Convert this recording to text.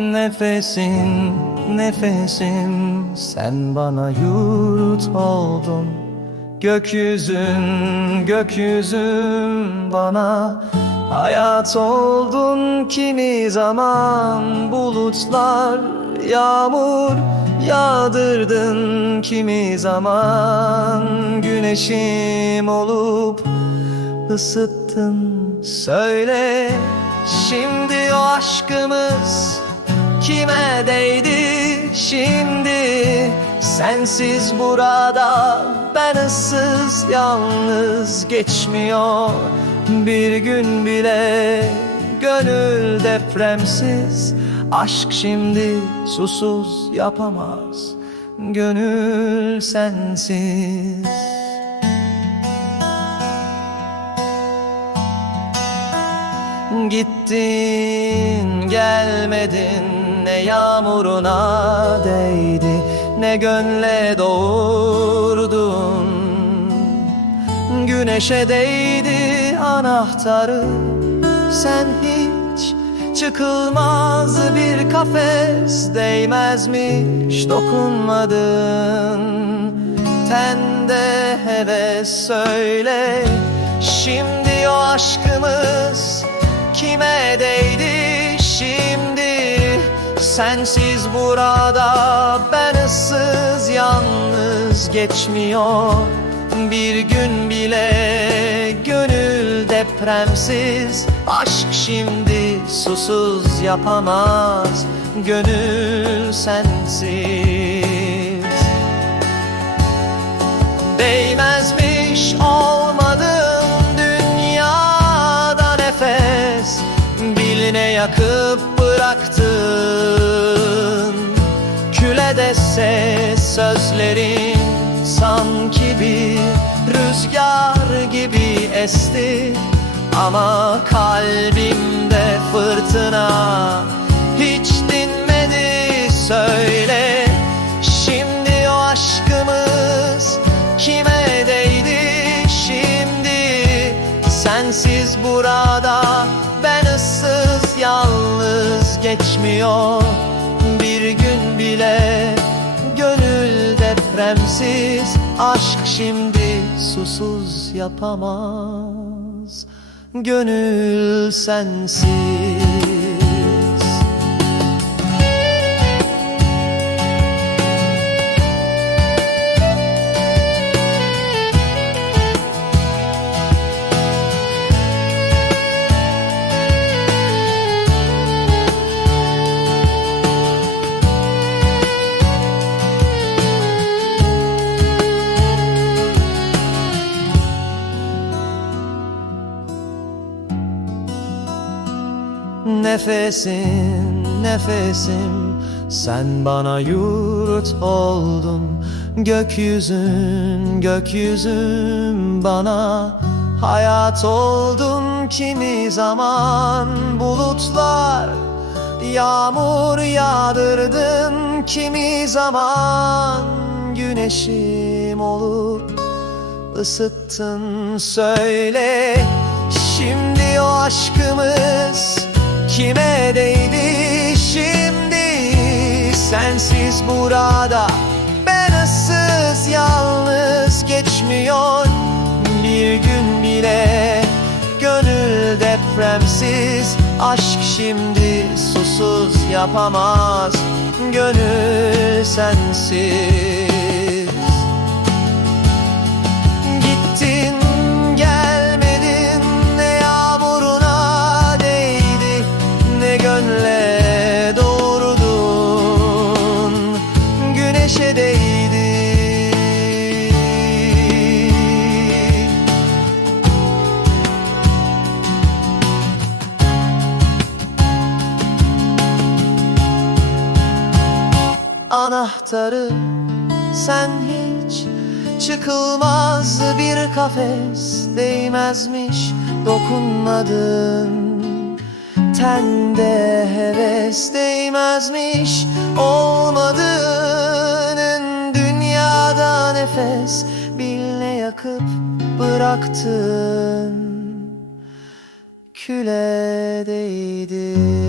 Nefesin, nefesim Sen bana yurt oldun. Gökyüzün, gökyüzün bana Hayat oldun. Kimi zaman Bulutlar, yağmur yağdırdın. Kimi zaman Güneşim olup ısıttın. Söyle şimdi o aşkımız kime değdi şimdi? Sensiz burada ben ıssız yalnız geçmiyor. Bir gün bile gönül depremsiz Aşk şimdi susuz yapamaz. Gönül sensiz. Gittin gelmedin ne yağmuruna değdi ne gönle doğurdun. Güneşe değdi anahtarı sen hiç çıkılmaz bir kafes değmezmiş dokunmadın. Tende heves söyle şimdi o aşkımız kime değdi şimdi Sensiz burada ben ıssız yalnız geçmiyor. Bir gün bile gönül depremsiz Aşk şimdi susuz yapamaz. Gönül sensiz. Değmezmiş Ses sözlerin sanki bir rüzgar gibi esti. Ama kalbimde fırtına hiç dinmedi söyle. Şimdi o aşkımız kime değdi? Şimdi Sensiz burada ben ıssız yalnız geçmiyor depremsiz Aşk şimdi susuz yapamaz. Gönül sensiz Nefesin, nefesim Sen bana yurt oldun. Gökyüzün, gökyüzün bana Hayat oldun. Kimi zaman Bulutlar, yağmur yağdırdın. Kimi zaman güneşim olup ısıttın Söyle. Şimdi o aşkımız Kime değdi şimdi Sensiz burada Ben ıssız yalnız geçmiyor. Bir gün bile Gönül depremsiz Aşk şimdi susuz yapamaz. Gönül sensiz güneşe değdi. Anahtarı sen hiç Çıkılmaz bir kafes değmezmiş dokunmadın Tende heves değmezmiş olmadığının bıraktın. Küle değdi